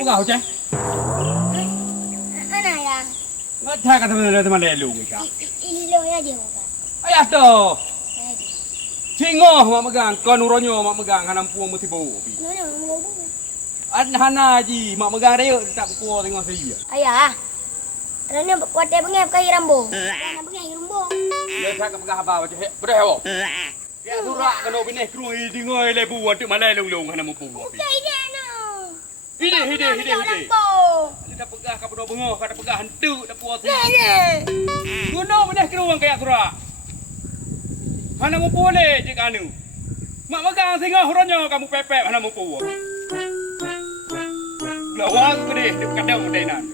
pegang hujan. Mana ya? Ngecak kata teman lelu kak. Ilo ya je muka. Ayah tu. Cingoh mak megang, kau nuronyo mak megang hanam puang mesti bau. Mana mau bu? Hana ji mak megang dia tak puang tengok saya. Ayah. Rana kuat dia bengap kai rambo. Rana bengap rambo. Dia tak pegang apa macam bereh. Ya surak kena bineh kerung ini ngoi lebu untuk malai long hanam puang. Kai dia no. Hide. Rambo. Dia pegang kau penuh bengok, kau pegang hantu dah puang. Mana? Guna bineh kerung kayak surak. Hana mu boleh je kanu. Mak megang singa hurannya kamu pepek hana mu puang. Lawang gede dekat dah mudenan.